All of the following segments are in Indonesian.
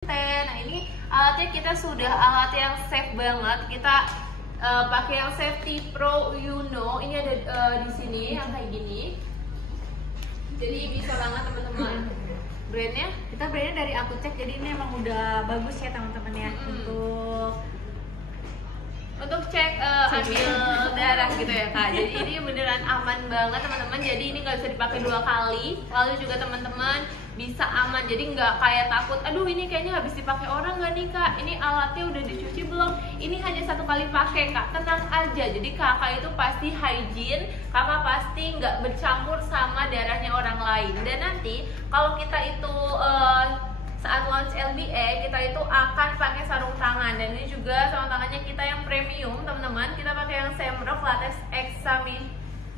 Nah ini alatnya kita sudah alat yang safe banget. Kita pakai yang Safety Pro Uno. Ini ada di sini yang kayak gini. Jadi bisa banget teman-teman. Brandnya dari aku cek, jadi ini emang udah bagus ya teman-teman ya untuk cek ambil darah gitu ya kak. Jadi ini beneran aman banget teman-teman. Jadi ini nggak bisa dipakai 2 kali. Lalu juga teman-teman bisa aman. Jadi nggak kayak takut. Aduh ini kayaknya habis dipakai orang nggak nih kak? Ini alatnya udah dicuci belum? Ini hanya 1 kali pakai kak. Tenang aja. Jadi kakak itu pasti hygiene. Kakak pasti nggak bercampur sama darahnya orang lain. Dan nanti kalau kita itu saat launch LBA kita itu akan pakai sarung tangan, dan ini juga sarung tangannya kita yang premium teman-teman. Kita pakai yang Semrock Latex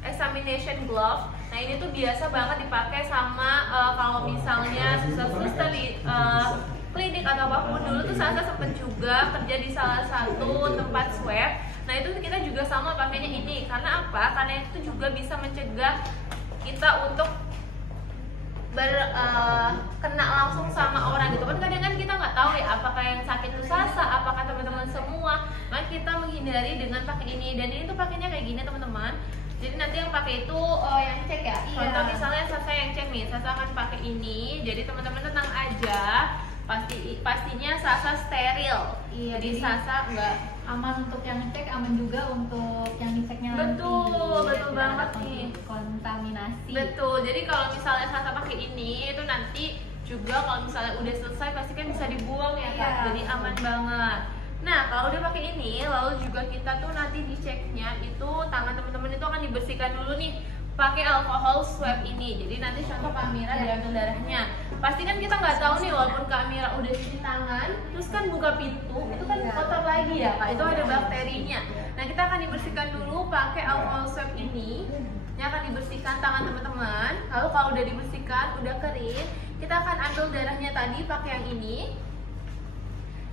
Examination Glove. Nah ini tuh biasa banget dipakai sama kalau misalnya suster-suster di klinik atau apapun. Dulu tuh saya sempat juga kerja di salah satu tempat swab. Nah itu kita juga sama pakainya ini. Karena apa? Karena itu juga bisa mencegah kita untuk kena langsung sama orang gitu kan. Kadang kan kita nggak tahu ya apakah yang sakit itu Sasa, apakah teman-teman semua. Maka kita menghindari dengan pakai ini. Dan ini tuh pakainya kayak gini teman-teman. Jadi nanti yang pakai itu yang cek ya. Contoh misalnya Sasa yang cek nih, Sasa akan pakai ini. Jadi teman-teman tenang aja. Pastinya Sasa steril. Iya, jadi Sasa nggak aman untuk yang cek, aman juga untuk yang diceknya. Betul banget nih. Kontaminasi. Betul. Jadi kalau misalnya Sasa pakai ini itu nanti juga kalau misalnya udah selesai pasti kan bisa dibuang ya kak. Jadi aman banget. Nah kalau udah pakai ini, lalu juga kita tuh nanti diceknya itu tangan teman-teman itu akan dibersihkan dulu nih pakai alkohol swab ini. Jadi nanti contoh Kak Mira diambil darahnya. Pasti kan kita nggak tahu nih, walaupun Kak Mira udah cuci tangan, terus kan buka pintu, itu kan kotor lagi ya Kak. Itu ada bakterinya. Nah kita akan dibersihkan dulu pakai alkohol swab ini. Ini akan dibersihkan tangan teman-teman. Lalu kalau udah dibersihkan, udah kering, kita akan ambil darahnya tadi pakai yang ini.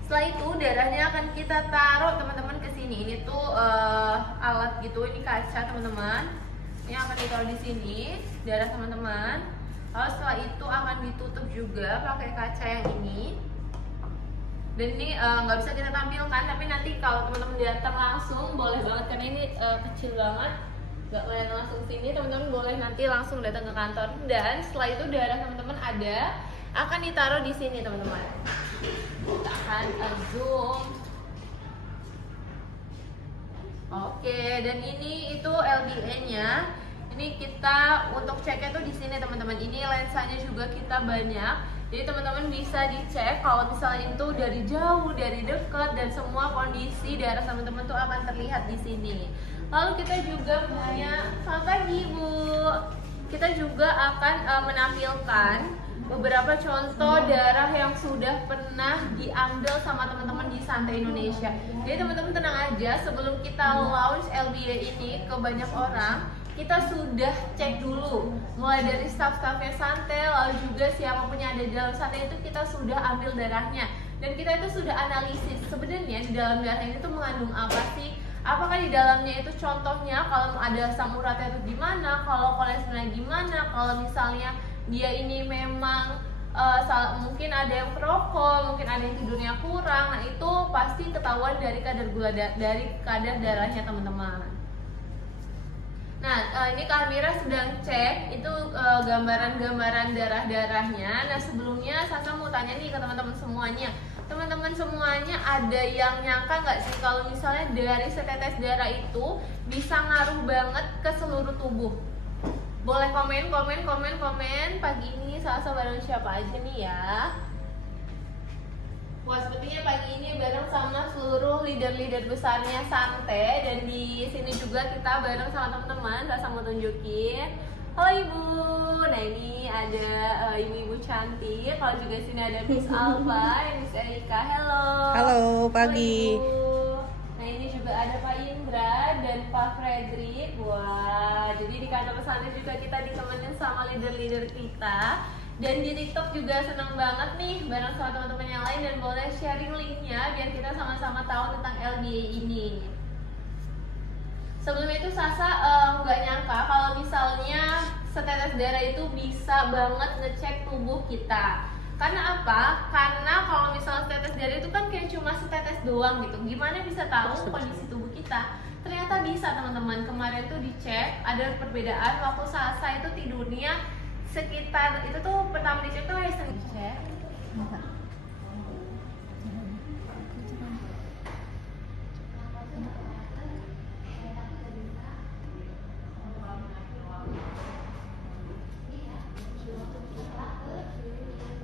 Setelah itu darahnya akan kita taruh teman-teman ke sini. Ini tuh alat gitu, ini kaca teman-teman. Ini akan ditaruh di sini darah teman-teman. Lalu setelah itu akan ditutup juga pakai kaca yang ini. Dan ini nggak bisa kita tampilkan, tapi nanti kalau teman-teman datang langsung boleh banget karena ini kecil banget. Nggak boleh langsung sini, teman-teman boleh nanti langsung datang ke kantor. Dan setelah itu darah teman-teman akan ditaruh di sini teman-teman. Kita akan zoom. Oke, dan ini itu LBA-nya. Ini kita untuk ceknya tuh di sini teman-teman. Ini lensanya juga kita banyak. Jadi teman-teman bisa dicek kalau misalnya itu dari jauh, dari dekat, dan semua kondisi darah teman-teman tuh akan terlihat di sini. Lalu kita juga punya, selamat pagi Bu. Kita juga akan menampilkan beberapa contoh darah yang sudah pernah diambil sama teman-teman di Santai Indonesia. Jadi teman-teman tenang aja, sebelum kita launch LBA ini ke banyak orang, kita sudah cek dulu, mulai dari staff-staffnya Santai, lalu juga siapapun yang ada di dalam Santai itu kita sudah ambil darahnya. Dan kita itu sudah analisis sebenarnya di dalam darah ini tuh mengandung apa sih? Apakah di dalamnya itu contohnya kalau ada asam uratnya itu gimana, kalau kolesterolnya gimana, kalau misalnya dia ini memang mungkin ada yang perokok, mungkin ada yang tidurnya kurang. Nah itu pasti ketahuan dari kadar gula dari kadar darahnya teman-teman. Nah ini Kak Mira sedang cek itu gambaran-gambaran darahnya. Nah sebelumnya Sasa mau tanya nih ke teman-teman semuanya. Teman-teman semuanya ada yang nyangka nggak sih kalau misalnya dari setetes darah itu bisa ngaruh banget ke seluruh tubuh? Boleh komen pagi ini Sasa bareng siapa aja nih ya. Wah sepertinya pagi ini bareng sama seluruh leader-leader besarnya Santai. Dan di sini juga kita bareng sama teman-teman. Sasa mau tunjukin. Halo Ibu. Nah ini ada ibu-ibu cantik. Kalau juga sini ada Miss Alva, Miss Erika. Halo pagi. Halo, Ibu. Nah ini juga ada Pak Indra dan Pak Fredrik. Wah, jadi di kantor Santai juga kita ditemenin sama leader-leader kita. Dan di TikTok juga senang banget nih bareng sama teman-teman yang lain. Dan boleh sharing linknya biar kita sama-sama tahu tentang LBA ini. Sebelum itu Sasa nggak nyangka kalau misalnya setetes darah itu bisa banget ngecek tubuh kita. Karena apa? Karena kalau misalnya setetes darah itu kan kayak cuma setetes doang gitu. Gimana bisa tahu kondisi tubuh kita? Ternyata bisa teman-teman. Kemarin tuh dicek ada perbedaan waktu Sasa itu tidurnya sekitar itu tuh pertama dicek tuh hari Senin dicek.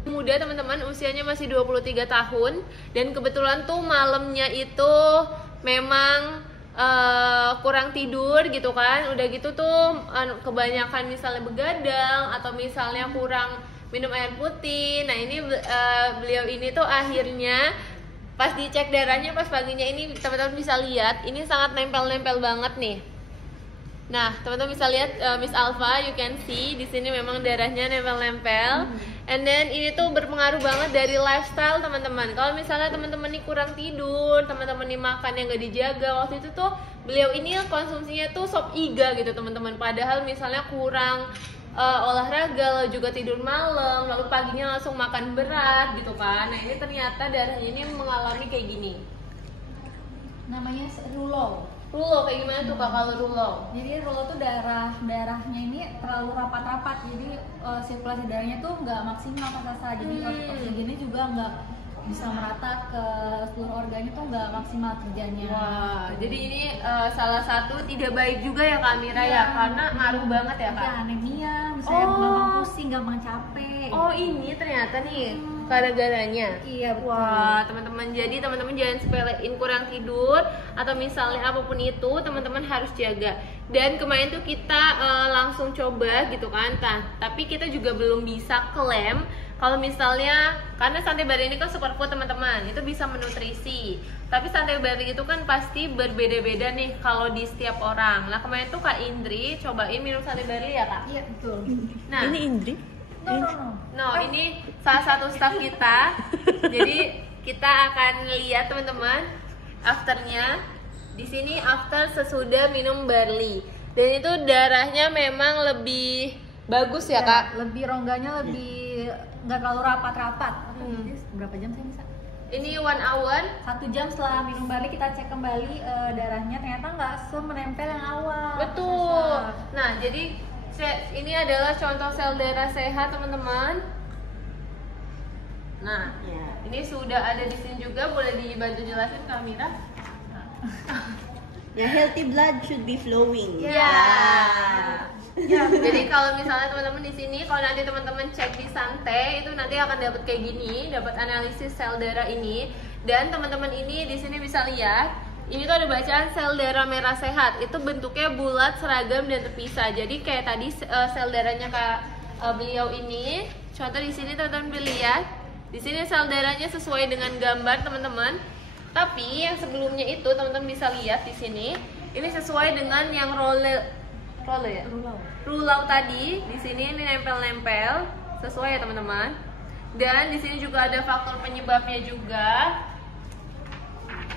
Muda teman-teman, usianya masih 23 tahun dan kebetulan tuh malamnya itu memang kurang tidur gitu kan. Udah gitu tuh kebanyakan misalnya begadang atau misalnya kurang minum air putih. Nah ini beliau ini tuh akhirnya pas dicek darahnya pas paginya ini teman-teman bisa lihat ini sangat nempel-nempel banget nih. Nah, teman-teman bisa lihat Miss Alpha, you can see di sini memang darahnya nempel-nempel. And then ini tuh berpengaruh banget dari lifestyle teman-teman. Kalau misalnya teman-teman ini kurang tidur, teman-teman ini makan yang gak dijaga, waktu itu tuh beliau ini konsumsinya tuh sop iga gitu teman-teman. Padahal misalnya kurang olahraga, lalu juga tidur malam, lalu paginya langsung makan berat gitu kan. Nah ini ternyata darahnya ini mengalami kayak gini. Namanya rulo. Rulo kayak gimana tuh kak kalau rulo? Jadi rulo tuh darahnya ini terlalu rapat-rapat, jadi sirkulasi darahnya tuh nggak maksimal Kak Sasa. Jadi oksigennya juga nggak bisa merata ke seluruh organnya, tuh nggak maksimal kerjanya. Wah, jadi ini salah satu tidak baik juga ya Kak Mira ya, karena ngaruh banget ya Kak. Ya, anemia, misalnya gampang pusing, gampang capek. Oh ini ternyata nih gara-garanya. Iya betul. Wah teman-teman, jadi teman-teman jangan sepelein kurang tidur atau misalnya apapun itu, teman-teman harus jaga. Dan kemarin tuh kita langsung coba gitu kan, tapi kita juga belum bisa klaim kalau misalnya, karena Santai Bari ini kan superfood teman-teman, itu bisa menutrisi. Tapi Santai Bari itu kan pasti berbeda-beda nih kalau di setiap orang. Nah kemarin tuh Kak Indri cobain minum Santai Bari ya Kak? Iya betul. Nah Ini Indri? No, ini salah satu staff kita. Jadi kita akan lihat teman-teman afternya. Di sini after sesudah minum barley. Dan itu darahnya memang lebih bagus ya Kak? Lebih rongganya lebih nggak terlalu rapat-rapat. Berapa jam saya bisa? Ini 1 hour. 1 jam setelah minum barley kita cek kembali darahnya, ternyata nggak semenempel yang awal. Betul. Nah jadi ini adalah contoh sel darah sehat teman-teman. Nah, ini sudah ada di sini juga, boleh dibantu jelasin Kak Mira? Ya, healthy blood should be flowing. Ya. Jadi kalau misalnya teman-teman di sini, kalau nanti teman-teman cek di Santai itu nanti akan dapat kayak gini, dapat analisis sel darah ini. Dan teman-teman ini di sini bisa lihat. Ini tuh ada bacaan sel darah merah sehat. Itu bentuknya bulat, seragam dan terpisah. Jadi kayak tadi sel darahnya beliau ini. Contoh di sini teman-teman lihat. Di sini sel darahnya sesuai dengan gambar teman-teman. Tapi yang sebelumnya itu teman-teman bisa lihat di sini. Ini sesuai dengan yang rulau tadi. Di sini ini nempel-nempel. Sesuai ya teman-teman. Dan di sini juga ada faktor penyebabnya juga.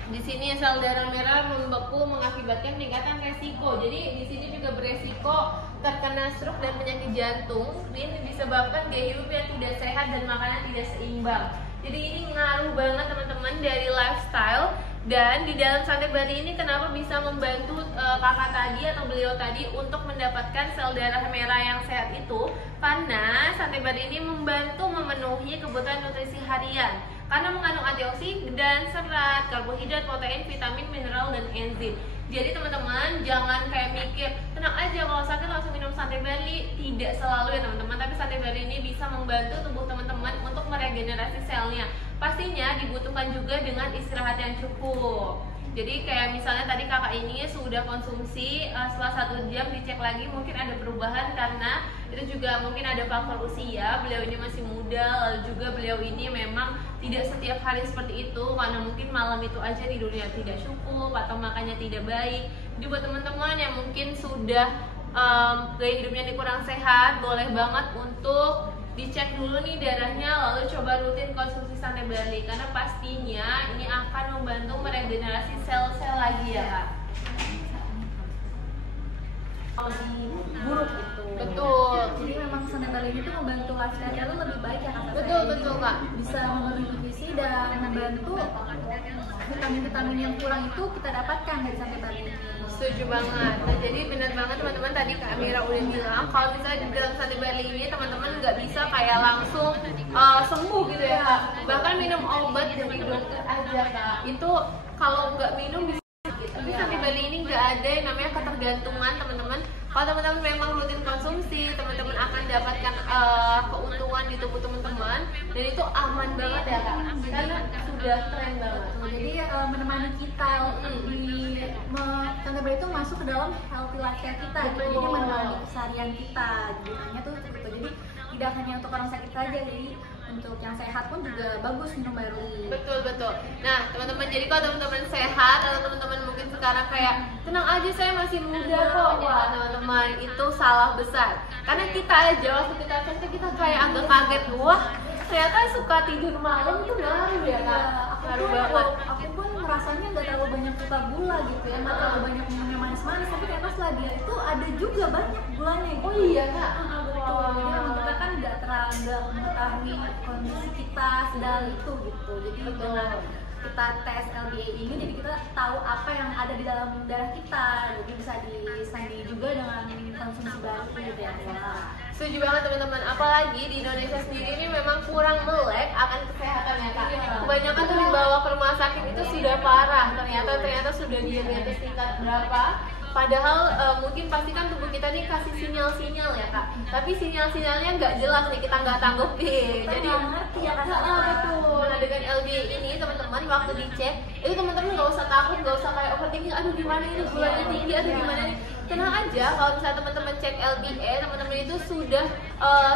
Di sini sel darah merah membeku mengakibatkan peningkatan resiko. Jadi di sini juga beresiko terkena stroke dan penyakit jantung. Ini disebabkan gaya hidup yang tidak sehat dan makanan tidak seimbang. Jadi ini ngaruh banget teman-teman dari lifestyle. Dan di dalam Santai Bari ini kenapa bisa membantu kakak tadi atau beliau tadi untuk mendapatkan sel darah merah yang sehat itu? Karena Santai Bari ini membantu memenuhi kebutuhan nutrisi harian. Karena mengandung antioksidan, serat, karbohidrat, protein, vitamin, mineral, dan enzim. Jadi teman-teman jangan kayak mikir tenang aja kalau sakit langsung minum Santai Bari. Tidak selalu ya teman-teman. Tapi Santai Bari ini bisa membantu tubuh teman-teman untuk meregenerasi selnya. Pastinya dibutuhkan juga dengan istirahat yang cukup. Jadi kayak misalnya tadi kakak ini sudah konsumsi setelah 1 jam dicek lagi mungkin ada perubahan karena itu juga mungkin ada faktor usia. Beliau ini masih muda, lalu juga beliau ini memang tidak setiap hari seperti itu karena mungkin malam itu aja tidurnya tidak cukup atau makannya tidak baik. Jadi buat teman-teman yang mungkin sudah gaya hidupnya kurang sehat, boleh banget untuk dicek dulu nih darahnya, lalu coba rutin konsumsi Santai Bari karena pastinya ini akan membantu meregenerasi sel-sel lagi ya Kak. lebih buruk gitu. Betul. Jadi memang Sunday Bali ini tuh membantu lifestyle lu lebih baik ya Kak Sasa. Betul, betul, Kak. Bisa memenuhi nutrisi dan membantu vitamin-vitamin yang kurang itu kita dapatkan dari Sunday Bali ini. Setuju banget. Nah, jadi benar banget teman-teman, tadi Kak Amira udah bilang kalau misalnya di dalam Sunday Bali ini teman-teman nggak bisa kayak langsung sembuh gitu ya Kak. Bahkan minum obat dari dokter aja Kak. Itu kalau nggak minum bisa. Tapi Sunday Bali ini nggak ada yang namanya ketergantungan teman-teman. Kalau teman-teman memang rutin konsumsi, teman-teman akan dapatkan keuntungan di tubuh teman-teman, dan itu aman banget ya Kak. Karena sudah keren banget. Jadi menemani kita di Sunday Bali itu masuk ke dalam healthy lifestyle kita gitu. Jadi menemani keseharian kita. Gunanya tuh gitu. Jadi tidak hanya untuk orang sakit saja, jadi untuk yang sehat pun juga bagus minum barley. Betul, betul. Nah teman-teman, jadi kalau teman-teman sehat atau teman-teman mungkin sekarang kayak tenang aja saya masih muda kok, wah teman-teman itu salah besar. Karena kita aja waktu kita kecil kita kayak agak kaget, wah ternyata suka tidur malam itu ngaruh ya Kak. Ngaruh banget. Aku pun merasanya nggak terlalu banyak suka gula gitu ya, nggak terlalu banyak minum yang manis-manis, tapi ternyata setelah diet itu ada juga banyak gulanya gitu. Oh iya Kak. Betul. Jadi memang kita kan nggak mengetahui kondisi kita sedang itu gitu. Jadi dengan kita tes LDA ini, jadi kita tahu apa yang ada di dalam darah kita. Jadi bisa disanding juga dengan konsumsi baru gitu ya. Setuju banget teman-teman, apalagi di Indonesia sendiri ini memang kurang melek akan kesehatan ya Kak. Kebanyakan tuh dibawa ke rumah sakit itu sudah parah, ternyata sudah di atas tingkat berapa. Padahal mungkin pasti kan tubuh kita nih kasih sinyal-sinyal ya Kak. Tapi sinyal-sinyalnya nggak jelas nih, kita nggak tanggepin. Jadi ngerti ya Kak. betul. Nah dengan LDA ini teman-teman waktu dicek itu teman-teman nggak usah takut, nggak usah kayak overthinking. Aduh gimana ini gulanya tinggi, aduh gimana ini. Tenang aja, kalau misalnya teman-teman cek LDA, teman-teman itu sudah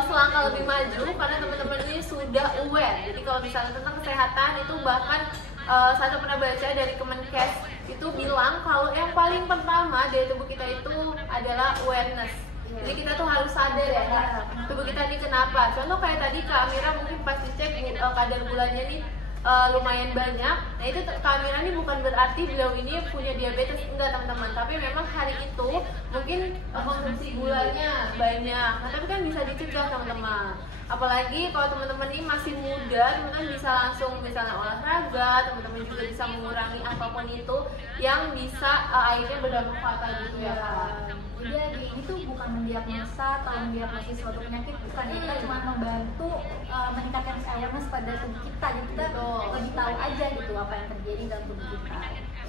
selangkah lebih maju karena teman-teman ini sudah aware. Jadi kalau misalnya tentang kesehatan itu bahkan saya pernah baca dari Kemenkes itu bilang kalau yang paling pertama dari tubuh kita itu adalah awareness. Jadi kita tuh harus sadar ya Kak, tubuh kita ini kenapa. Contoh kayak tadi Kak Amira mungkin pas dicek kadar gulanya nih lumayan banyak. Nah itu Kak Amira ini bukan berarti beliau ini punya diabetes, enggak teman-teman. Tapi memang hari itu mungkin konsumsi gulanya banyak. Nah tapi kan bisa dicegah teman-teman. Apalagi kalau teman-teman ini masih muda, teman-teman bisa langsung misalnya olahraga, teman-teman juga bisa mengurangi apapun itu yang bisa akhirnya berdampak fatal gitu ya Kak. Jadi ini tuh bukan mendiagnosa atau mendiagnosis suatu penyakit, bukan. Kita cuma membantu meningkatkan awareness pada tubuh kita. Jadi kita lebih tahu aja gitu apa yang terjadi dalam tubuh kita.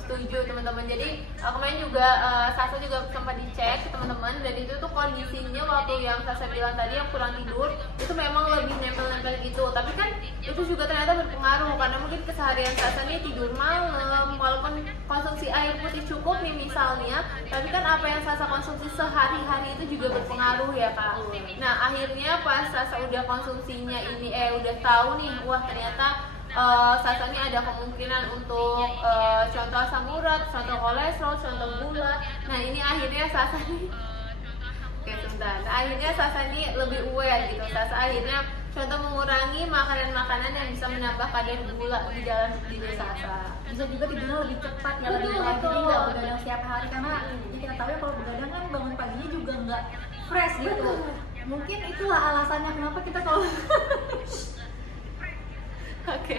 Setuju teman-teman. Jadi kemarin juga Sasa juga sempat dicek teman-teman, dan itu tuh kondisinya waktu yang Sasa bilang tadi yang kurang tidur itu memang lebih nempel-nempel gitu. Tapi kan itu juga ternyata berpengaruh karena mungkin keseharian Sasa nih tidur malam, walaupun konsumsi air putih cukup nih misalnya, tapi kan apa yang Sasa konsumsi sehari-hari itu juga berpengaruh ya Kak. Nah akhirnya pas Sasa udah konsumsinya ini udah tahu nih, wah ternyata Sasa ini ada kemungkinan untuk contoh asam urat, contoh kolesterol, contoh gula. Nah ini akhirnya Sasa nih akhirnya Sasa ini lebih aware gitu. Sasa akhirnya contoh mengurangi makanan-makanan yang bisa menambah kadar gula di dalam diri Sasa. Bisa juga tidurnya lebih cepat ya, lebih baik. Jadi nggak begadang setiap hari, karena ya kita tahu ya kalau begadang kan bangun paginya juga nggak fresh gitu. Mungkin itulah alasannya kenapa kita kalau Oke.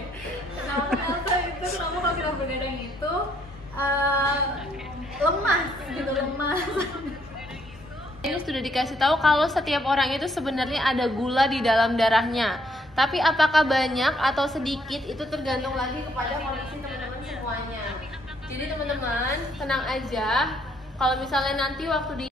Kenapa kalau kita begadang itu lemas gitu, lemas. Ini sudah dikasih tahu kalau setiap orang itu sebenarnya ada gula di dalam darahnya. Tapi apakah banyak atau sedikit itu tergantung lagi kepada kondisi teman-teman semuanya. Jadi teman-teman tenang aja. Kalau misalnya nanti waktu di